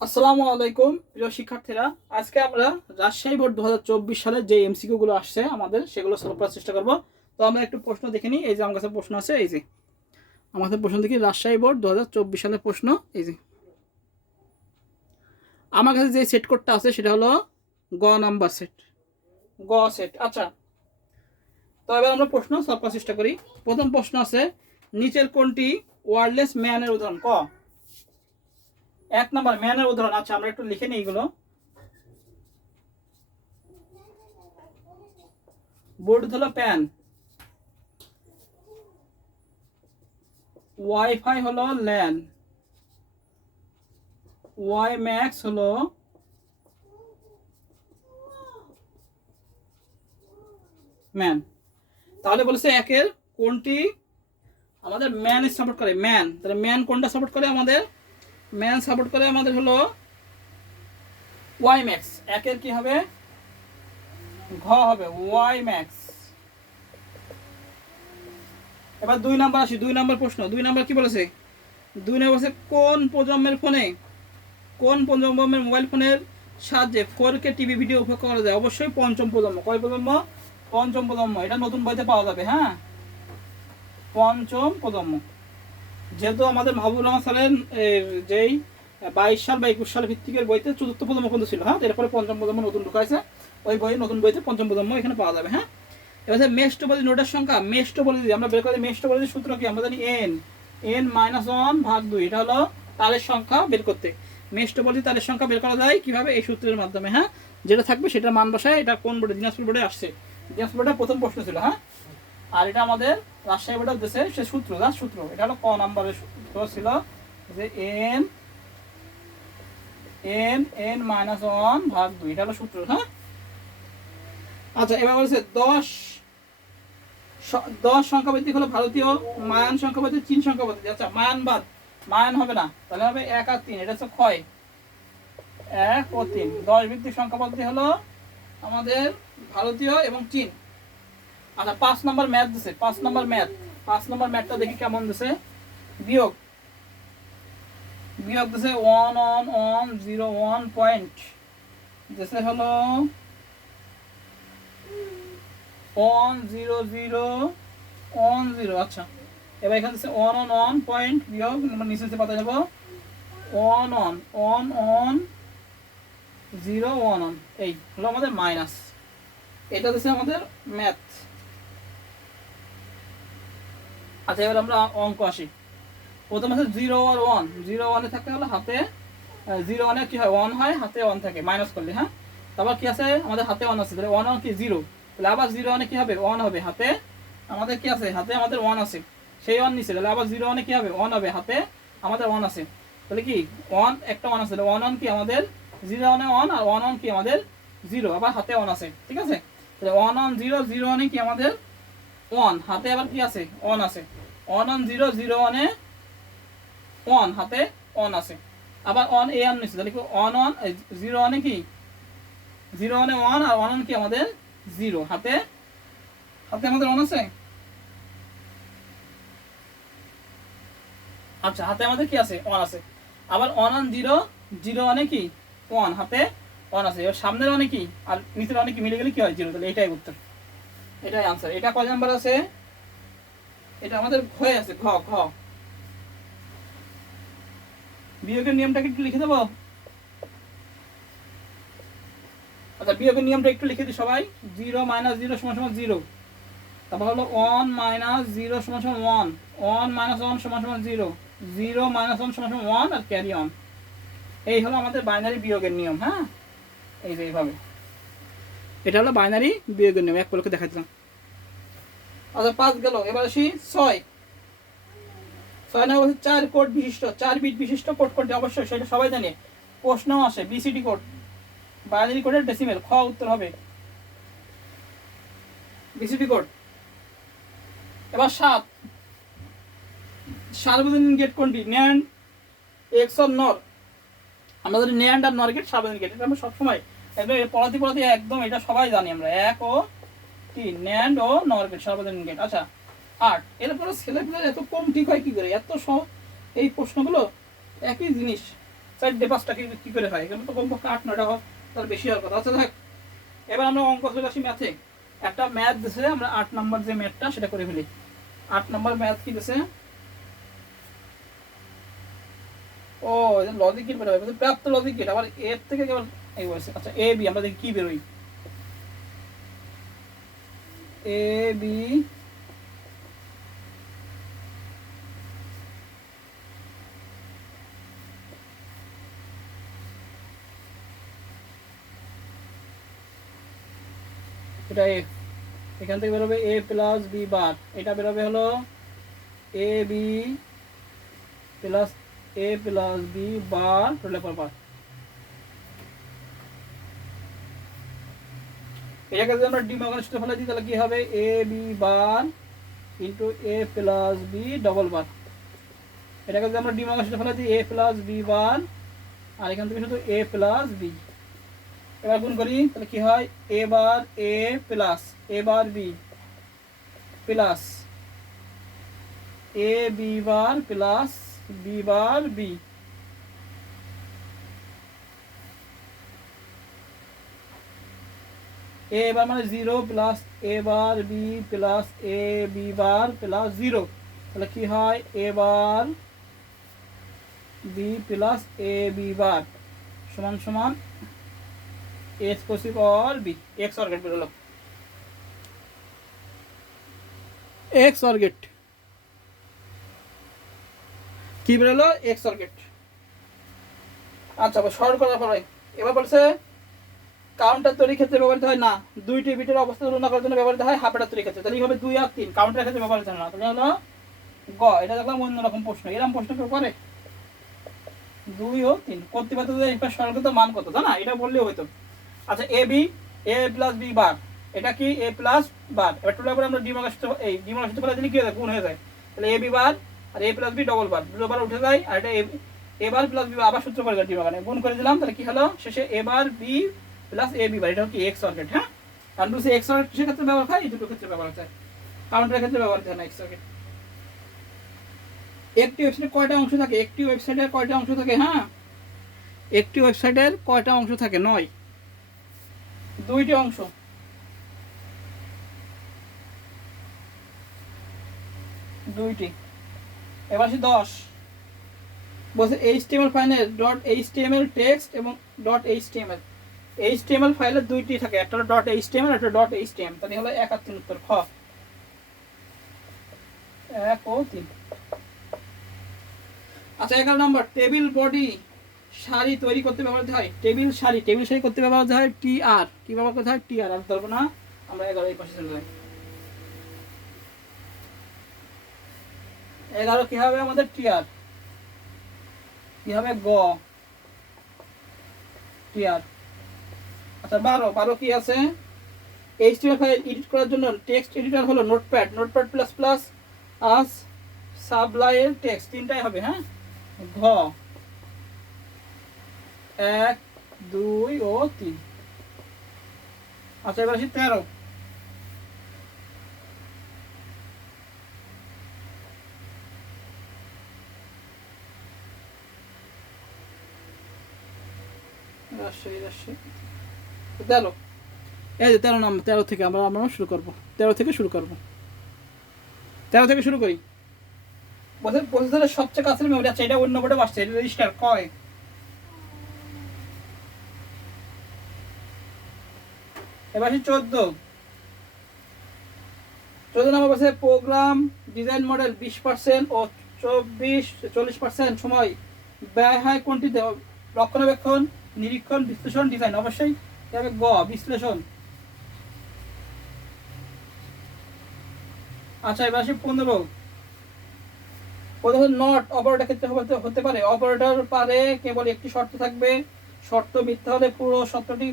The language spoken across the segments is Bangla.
আসসালামু আলাইকুম প্রিয় শিক্ষার্থীরা, আজকে আমরা রাজশাহী বোর্ড 2024 সালের যে এমসিকিউ গুলো আসছে আমাদের সেগুলো সলভ করার চেষ্টা করব। তো আমরা একটু প্রশ্ন দেখে নিই। এই যে আমার কাছে প্রশ্ন আছে, এই যে আমাদের প্রশ্ন দেখি রাজশাহী বোর্ড 2024 সালের প্রশ্ন। এই যে আমার কাছে যে সেট কোডটা আছে সেটা হলো গ নাম্বার সেট, গ সেট। আচ্ছা, তো এবার আমরা প্রশ্ন সলভ করার চেষ্টা করি। প্রথম প্রশ্ন আছে, নিচের কোনটি ওয়্যারলেস ম্যানের উদাহরণ? ক, এক নাম্বার ম্যানের উদাহরণ। আচ্ছা, আমরা একটু লিখে নিই এগুলো। বোর্ড হলো প্যান, ওয়াইফাই হলো ল্যান, ওয়াই ম্যাক্স হলো ম্যান। তাহলে বলেছে একের কোনটি আমাদের ম্যান সাপোর্ট করে? ম্যান। তাহলে ম্যান কোনটা সাপোর্ট করে আমাদের? ম্যান সাপোর্ট করে আমাদের হলো ওয়াই ম্যাক্স। একের কি হবে? ঘ হবে ওয়াই ম্যাক্স। এবার দুই নাম্বার আসি, দুই নাম্বার প্রশ্ন। দুই নাম্বার কি বলেছে? দুই নাম্বার বলেছে কোন প্রজন্মের ফোনে, কোন প্রজন্মের মোবাইল ফোনের সাহায্যে 4K টিভি ভিডিও উপভোগ করা যায়? অবশ্যই পঞ্চম প্রজন্ম। কয় প্রজন্ম? পঞ্চম প্রজন্ম। এটা নতুন বইতে পাওয়া যাবে। হ্যাঁ, পঞ্চম প্রজন্ম। যেহেতু আমাদের মাহবুবুর রহমান স্যারের যেই 22 সাল বা 21 সাল ভিত্তিকের বইতে চতুর্থ প্রজন্ম পর্যন্ত ছিল। হ্যাঁ, এরপরে পঞ্চম প্রজন্ম নতুন ঢুকাইছে। ওই বই নতুন বইতে পঞ্চম প্রজন্ম এখানে পাওয়া যাবে। হ্যাঁ, এবার মেশ টোপোলজি নোডের সংখ্যা। মেশ টোপোলজি আমরা বের করি। মেশ টোপোলজির সূত্র কি? আমরা জানি n-1/2। এটা হলো তারের সংখ্যা বের করতে। মেশ টোপোলজি তারের সংখ্যা বের করা যায় কিভাবে? এই সূত্রের মাধ্যমে। হ্যাঁ, যেটা থাকবে সেটা মান বসায়। এটা কোন বোর্ডে? দিনাজপুর বোর্ডে আসছে। দিনাজপুর বোর্ডে প্রথম প্রশ্ন ছিল। হ্যাঁ, আর এটা আমাদের রাজশাহী বোর্ডের দেশে সে সূত্র, যার সূত্র এটা হলো ক নাম্বারের সূত্র ছিল যে n-1/2। এটা হলো সূত্র। হ্যাঁ, আচ্ছা, এবার বলছে 10 সংখ্যা ভিত্তিক হলো ভারতীয়, মায়ান সংখ্যা ভিত্তিক চীন সংখ্যা পদ্ধতি। আচ্ছা, মায়ান বাদ, মায়ান হবে না, তাহলে হবে 1 আর 3। এটা হচ্ছে ক্ষয়, 1 ও 3। 10 ভিত্তিক সংখ্যা পদ্ধতি হলো আমাদের ভারতীয় এবং চীন। আচ্ছা, 5 নম্বর ম্যাথ দিছে। 5 নম্বর ম্যাথ, 5 নম্বর ম্যাথটা দেখি কেমন দিছে। বিয়োগ, বিয়োগ দিছে 1 on 1 0 1 পয়েন্ট দিছে হলো 1 0 0 1 0। আচ্ছা, এবার এখানে দিচ্ছে 1 on 1 পয়েন্ট বিয়োগ, আমরা নিচে পাতা যাব 1 on 0 1 on। এই হলো আমাদের মাইনাস। এটা দিচ্ছে আমাদের ম্যাথ। আচ্ছা, এবার আমরা অঙ্ক আসি। প্রথম আছে 0 আর 1। 0 1-এ থাকে হলো হাতে 0 1-এ কি হয়? 1 হয়, হাতে 1 থাকে মাইনাস করলে। হ্যাঁ, তারপর কি আছে? আমাদের হাতে 1 আছে, তাহলে 1 1 কি 0। তাহলে আবার 0 1-এ কি হবে? 1 হবে, হাতে আমাদের কি আছে? হাতে আমাদের 1 আছে, সেই 1 নিচে। তাহলে আবার 0 1-এ কি হবে? 1 হবে, হাতে আমাদের 1 আছে। তাহলে কি 1 একটা 1 আছে, তাহলে 1 1 কি আমাদের 0 1-এ 1 আর 1 1 কি আমাদের 0, আবার হাতে 1 আছে। ঠিক আছে, তাহলে 1 1 0 0 1-এ কি আমাদের 1, হাতে আবার কি আছে? 1 আছে। 1 1 0 0 1-এ 1, হাতে 1 আছে, আবার 1 এ 1 নিচে। তাহলে কি 1 1 0 1-এ কি 0 1-এ 1 আর 1 1 কি আমাদের 0, হাতে হাতে আমাদের 1 আছে। আচ্ছা, হাতে আমাদের কি আছে? 1 আছে। আবার 1 1 0 0 1-এ কি 1, হাতে 1 আছে। এবার সামনের 1-এ কি আর নিচের 1-এ কি মিলে গেলে কি হয়? 0। তাহলে এটাই উত্তর, এটাই आंसर। এটা কয় নাম্বার আছে? এটা আমাদের ঘয়ে আছে, ঘ ঘ। বিয়োগের নিয়মটাকে একটু লিখে দেবো। আচ্ছা, বিয়োগের নিয়মটা একটু লিখে দিই সবাই। 0 - 0 = 0। তারপর হলো 1 - 0 = 1, 1 - 1 = 0, 0 - 1 = 1 আর ক্যারি অন। এই হলো আমাদের বাইনারি বিয়োগের নিয়ম। হ্যাঁ, এই যে এইভাবে, এটা হলো বাইনারি বিয়োগের নিয়ম। এক পলকে দেখা দিলাম। আচ্ছা, 5 গেল। এবার আসি 6। 6 নম্বর হচ্ছে 4 কোড বিশিষ্ট, 4 বিট বিশিষ্ট কোড কোডটি? অবশ্যই সেটা সবাই জানে, প্রশ্নও আসে। বিসিডি কোড, বাইনারি কোডের ডেসিমেল। খ উত্তর হবে বিসিডি কোড। এবার 7, সার্বজনীন গেট কোনটি? ন্যান্ড, এক্সর, নর। আমরা জানি ন্যান্ড আর নর গেট সার্বজনীন গেট। এটা আমরা সবসময় একদম পড়াতে পড়াতে একদম এটা সবাই জানি আমরা। 1 ও 3 ন্যান্ড ও নর গেট সার্বজনীন গেট। আচ্ছা, 8। এরপরে ছেলেপেলে এত কম ঠিক হয় কি করে? এত সহজ এই প্রশ্নগুলো, একই জিনিস। চারটে পাঁচটা কি করে হয়, এখানে তো কমপক্ষে 8-9টা হয়, তার বেশি হওয়ার কথা। আচ্ছা দেখ, এবার আমরা অঙ্ক চলে আসি ম্যাথে। একটা ম্যাথ দিছে, আমরা 8 নম্বর যে ম্যাথটা সেটা করে ফেলি। 8 নম্বর ম্যাথ কি দিছে? ও লজিক গেট বেরোবে, প্রাপ্ত লজিক গেট, আবার এর থেকে কেবল এই বলছে। আচ্ছা এ বি, আমরা দেখি কি বেরোই। এ বি এটা এফ, এখান থেকে বেরোবে এ প্লাস বি বার, এটা বেরোবে হলো A B plus B bar total bar. এটাকে যদি আমরা ডিমোগান সূত্রে ফেলে দিই তাহলে কি হবে? এ বি বার ইন্টু এ প্লাস বি ডবল বার। এটাকে যদি আমরা ডিমোগান সূত্রে ফেলে দিই এ প্লাস বি বার, আর এখান থেকে শুধু এ প্লাস বি। এবার গুণ করি তাহলে কি হয়? A bar A plus A bar B plus A B bar plus B bar B. A bar মানে 0 plus A bar B plus A B bar plus 0, তাহলে কি হয়? A bar B plus A B bar সমান সমান exclusive or B. X or gate বেরোলো, এক্স অর গেট কি বেরোলো? X or gate. আচ্ছা সরল করার পরে এবার বলছে কাউন্টার তৈরির ক্ষেত্রে ব্যবহৃত হয় না, দুইটি বিটের অবস্থা তুলনা করার জন্য ব্যবহৃত হয় হাফেটার তৈরির ক্ষেত্রে। তাহলে হবে 2 আর 3, কাউন্টারের ক্ষেত্রে ব্যবহৃত হয় না। তাহলে হলো গ। এটা দেখলাম অন্যরকম প্রশ্ন, এরকম প্রশ্ন কেউ করে? 2 ও 3 করতে পারতো, সরলকৃত মান কত জানা, এটা বললেও হইতো। আচ্ছা A B A plus B বার, এটা কি এ প্লাস বার। এবার টোটাল করে আমরা ডিমোগান সূত্র, এই ডিমোগান সূত্র ফেলে দিলে কি হয়ে যায়? গুণ হয়ে যায়। তাহলে এ বি বার আর এ প্লাস বি ডবল বার, দুটো বার উঠে যায়, আর এটা এ বার প্লাস বি আবার সূত্র করে দিলাম ডিমোগানে, গুণ করে দিলাম। তাহলে কি হলো? শেষে এ bar B plus A B বার, এটা কি এক্স অর্গেট। হ্যাঁ, কারণ বলছি এক্স অর্গেট কিসের ক্ষেত্রে ব্যবহার হয়? এই দুটো ক্ষেত্রে ব্যবহার হয়, কাউন্টারের ক্ষেত্রে ব্যবহার হয় না এক্স অর্গেট। একটি ওয়েবসাইটে কয়টা অংশ থাকে? একটি ওয়েবসাইটের কয়টা অংশ থাকে? হ্যাঁ, একটি ওয়েবসাইটের কয়টা অংশ থাকে? 9, 2টি অংশ। এবার আসি 10, বলছে HTML ফাইলের .html টেক্সট এবং .html। HTML ফাইলের দুইটি থাকে, একটা হলো .html একটা .htm। তাহলে হলো 1 আর 3 উত্তর খ, 1 ও 3। আচ্ছা 11 নম্বর, টেবিল বডি সারি তৈরি করতে ব্যবহৃত হয়। টেবিল সারি করতে ব্যবহৃত হয় টিআর। কি ব্যবহার করতে হয়? টিআর। আর ধরবো না আমরা 11 এই পাশে চলে যাই। 11 কি হবে আমাদের? টিআর। কি হবে? গ, টিআর। আচ্ছা 12 কি আছে? HTML ফাইল এডিট করার জন্য টেক্সট এডিটর হলো নোটপ্যাড প্লাস প্লাস আস সাবলাইম টেক্সট, তিনটাই হবে। হ্যাঁ, ঘ 1 2 ও 3। আচ্ছা এবার আসি 13, তেরো। এই যে 13 নম্বর, 13 থেকে আমরা শুরু করবো। 13 থেকে শুরু করি। প্রসেসরের সবচেয়ে কাছের মেমরি। আচ্ছা এটা অন্য বোর্ডে আসছে, এটা রেজিস্টার কয়? এবার আসি 14 নম্বর বলছে প্রোগ্রাম ডিজাইন মডেল 20% ও 40% সময় ব্যয় হয় কোনটিতে? রক্ষণাবেক্ষণ, নিরীক্ষণ, বিশ্লেষণ, ডিজাইন। অবশ্যই হবে গ, বিশ্লেষণ। আচ্ছা এবার আসি 15, নট অপারেটর ক্ষেত্রে হতে পারে। অপারেটর পারে কেবল একটি শর্ত থাকবে, শর্ত মিথ্যা হলে পুরো সত্যটি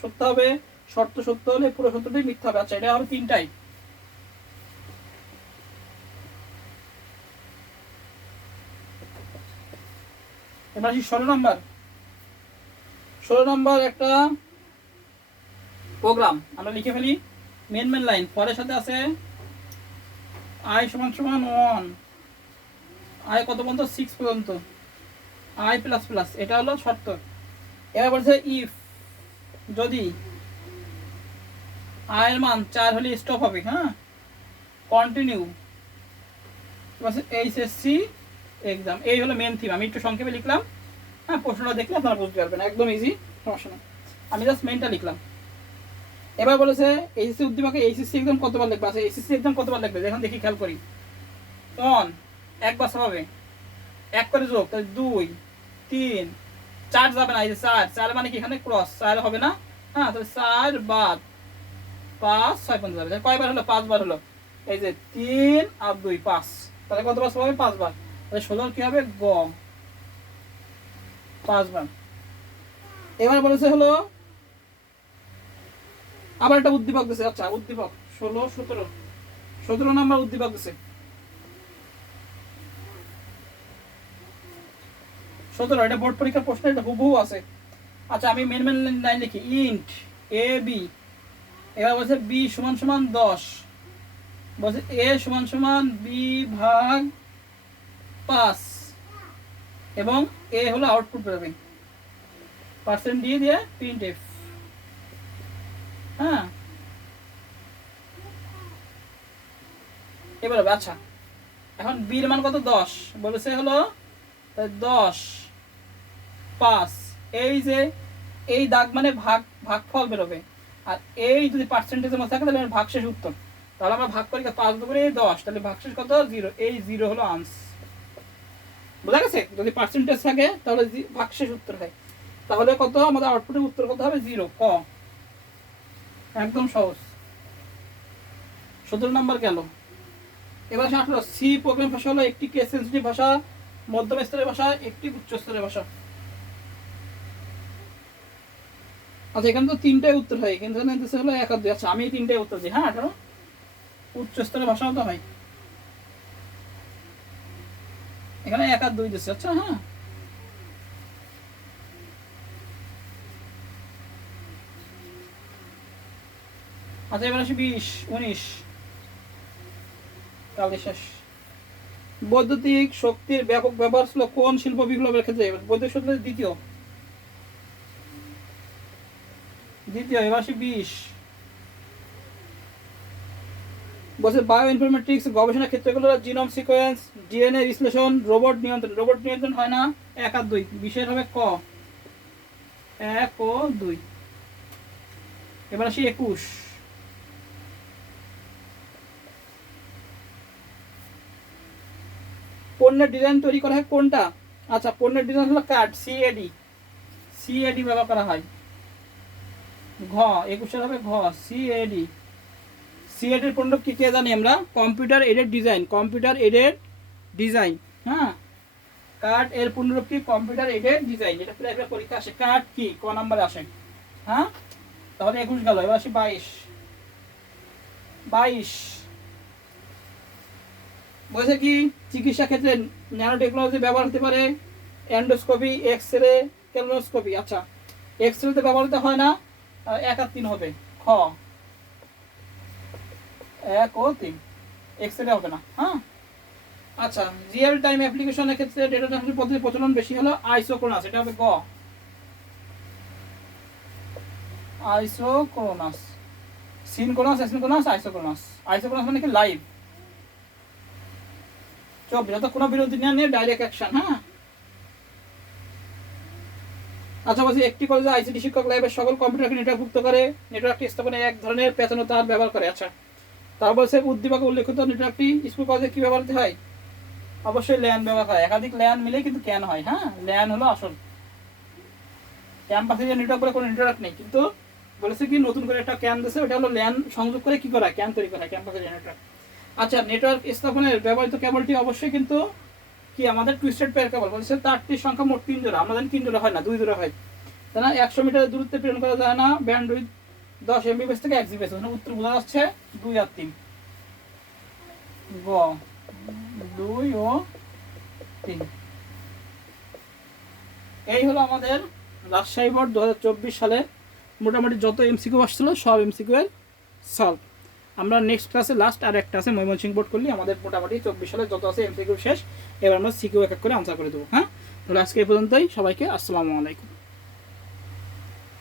সত্য হবে, শর্ত সত্য হলে পুরো সত্যটি মিথ্যা হবে। আচ্ছা এটা হবে 3টাই। এবার আসি 16 নম্বর একটা প্রোগ্রাম আমরা লিখে ফেলি। মেন লাইন পরের সাথে আছে i = 1, i কত পর্যন্ত? 6 পর্যন্ত। আই প্লাস প্লাস, এটা হলো শর্ত। এবার বলছে ইফ, যদি আই এর মান 4 হলে স্টপ হবে, হ্যাঁ, কন্টিনিউ এইচএসসি এক্সাম। এই হলো মেন থিম, আমি একটু সংক্ষেপে লিখলাম, হ্যাঁ, প্রশ্নটা দেখলে আপনারা বুঝতে পারবেন, একদম ইজি, সমস্যা নেই, আমি জাস্ট মেনটা লিখলাম। এবার বলেছে এইচএসসি উদ্দীপকে এইচএসসি এক্সাম কতবার লিখবে, আচ্ছা এইচএসসি এক্সাম কতবার লিখবে, এখন দেখি খেয়াল করি। অন একবার হবে, এক করে যোগ, তাহলে 2 3 4 যাবে না, এই যে 4, 4 মানে কি এখানে ক্রস, 4 হবে না, হ্যাঁ, তাহলে 4 বাদ 5 6 5 যাবে, কয়বার হলো, 5 বার হলো, এই যে 3 আর 2 5, তাহলে কতবার হবে, 5 বার, তাহলে 16 কি হবে, গ 5 বার। এবার বলেছে হলো আবার একটা উদ্দীপক দিছে, আচ্ছা উদ্দীপক 16 17 17 নাম্বার উদ্দীপক দিছে, 17, এটা বোর্ড পরীক্ষার প্রশ্ন, এটা হুবহু আছে। আচ্ছা আমি মেন মেন লাইন লিখি, ইন্ট এ বি, এবার বলছে বি সমান সমান 10, বলছে এ সমান সমান বি ভাগ 5, এবং এ হলো আউটপুট বেরোবে, পার্সেন্ট দিয়ে প্রিন্ট এফ, হ্যাঁ, এবার হবে। আচ্ছা এখন বির মান কত, 10, বলেছে হলো 10 5, এই যে এই দাগ মানে ভাগফল বেরোবে, আর এই যদি পার্সেন্টেজের মধ্যে থাকে তাহলে ভাগশেষ উত্তর, তাহলে আমরা ভাগ করি 5 দুগুণে 10, তাহলে ভাগশেষ কত, 0, এই 0 হলো আনসার, বোঝা গেছে? যদি পার্সেন্টেজ থাকে তাহলে ভাগশেষ উত্তর হয়, তাহলে কত আমাদের আউটপুটের উত্তর কত হবে, 0, ক, একদম সহজ। 17 নম্বর গেল। এবার আসলে সি প্রোগ্রাম ভাষা হলো একটি কেস সেন্সিটিভ ভাষা, মধ্যম স্তরের ভাষা, একটি উচ্চ স্তরের ভাষা। আচ্ছা এখানে তো 3টাই উত্তর হয়, কিন্তু হলো 1 আর 2, আচ্ছা আমি 3টাই উত্তর দিই, হ্যাঁ, 18 উচ্চ স্তরের ভাষাও তো হয়, এখানে 1 আর 2 দিচ্ছে, আচ্ছা হ্যাঁ। আচ্ছা এবার আসি 20 19, কালকে শেষ। বৈদ্যুতিক শক্তির ব্যাপক ব্যবহার ছিল কোন শিল্প বিপ্লবের ক্ষেত্রে, বৈদ্যুতিক শক্তির দ্বিতীয়, এবার আসি 20, বলছে বায়ো ইনফরমেটিক্স গবেষণা ক্ষেত্রগুলো জিনোম সিকোয়েন্স, ডিএনএ বিশ্লেষণ, রোবট নিয়ন্ত্রণ হয় না, 1 আর 2, বিশেষ হবে ক, 1 ও 2। এবার আসি 21, পণ্যের ডিজাইন তৈরি করা হয় কোনটা, আচ্ছা পণ্যের ডিজাইন হলো কার্ড, সিএডি ব্যবহার করা হয়, ঘ 21 হবে ঘ, সিএডির পণ্য কি কে জানি আমরা, কম্পিউটার এডেড ডিজাইন, হ্যাঁ, কার্ড এর পূর্ণরূপ কি, কম্পিউটার এডেড ডিজাইন, এটা প্রায় পরীক্ষা আসে, কার্ড কি ক নাম্বারে আসে, হ্যাঁ, তাহলে 21 গেল। এবার আসি 22, বলছে কি চিকিৎসা ক্ষেত্রে ন্যানো টেকনোলজি ব্যবহার হতে পারে, এন্ডোস্কোপি, এক্সরে, ক্যালোনোস্কোপি, আচ্ছা এক্সরেতে ব্যবহার হতে হয় না, 1 আর 3 হবে, খ 1 ও 3, এক্সরে হবে না, হ্যাঁ। আচ্ছা রিয়েল টাইম অ্যাপ্লিকেশনের ক্ষেত্রে ডেটা ট্রান্সফার পদ্ধতির প্রচলন বেশি হলো আইসোক্রোনাস, এটা হবে গ, আইসোক্রোনাস, সিনক্রোনাস, অ্যাসিনক্রোনাস, আইসোক্রোনাস মানে কি লাইভ, যত কোনো বিরতি নেই, ডাইরেক্ট অ্যাকশন, হ্যাঁ। আচ্ছা বলছি একটি কলেজে আইসিটি শিক্ষক ল্যাবের সকল কম্পিউটারকে নেটওয়ার্কভুক্ত করে, নেটওয়ার্কটি স্থাপনে এক ধরনের পেঁচানো তার ব্যবহার করে, আচ্ছা তার বলছে উদ্দীপকে উল্লেখিত নেটওয়ার্কটি স্কুল কলেজে কি ব্যবহৃত হয়, অবশ্যই ল্যান ব্যবহার হয়, একাধিক ল্যান মিলে কিন্তু ক্যান হয়, হ্যাঁ, ল্যান হলো আসল, ক্যাম্পাসে যে নেটওয়ার্ক করে কোনো নেটওয়ার্ক নেই, কিন্তু বলেছে কি নতুন করে একটা ক্যান দিয়েছে, ওটা হলো ল্যান সংযোগ করে কি করা, ক্যান তৈরি করা ক্যাম্পাসে নেটওয়ার্ক। আচ্ছা নেটওয়ার্ক স্থাপনের ব্যবহৃত কেবলটি অবশ্যই কিন্তু কি আমাদের টুইস্টেড পেয়ার কেবল, বলছে তারটির সংখ্যা মোট 3 জোড়া, আমরা জানি 3 জোড়া হয় না, 2 জোড়া হয়, তাই না, 100 মিটার দূরত্বে প্রেরণ করা যায় না, ব্যান্ডউইথ 10 MBps থেকে 1 GBps, উত্তর বোঝা যাচ্ছে 2 আর 3, গ 2 ও 3। এই হলো আমাদের রাজশাহী বোর্ড 2024 সালে মোটামুটি যত এমসিকিউ আসছিল সব এমসিকিউ এর সলভ। আমরা নেক্সট ক্লাসে লাস্ট আর একটা আছে ময়মনসিংহ বোর্ড করলে আমাদের মোটামুটি 24 সালে যত আছে এমসিকিউ শেষ, এবার আমরা সিকিউ এক এক করে আনসার করে দেবো, হ্যাঁ। তাহলে আজকে এই পর্যন্তই, সবাইকে আসসালামু আলাইকুম।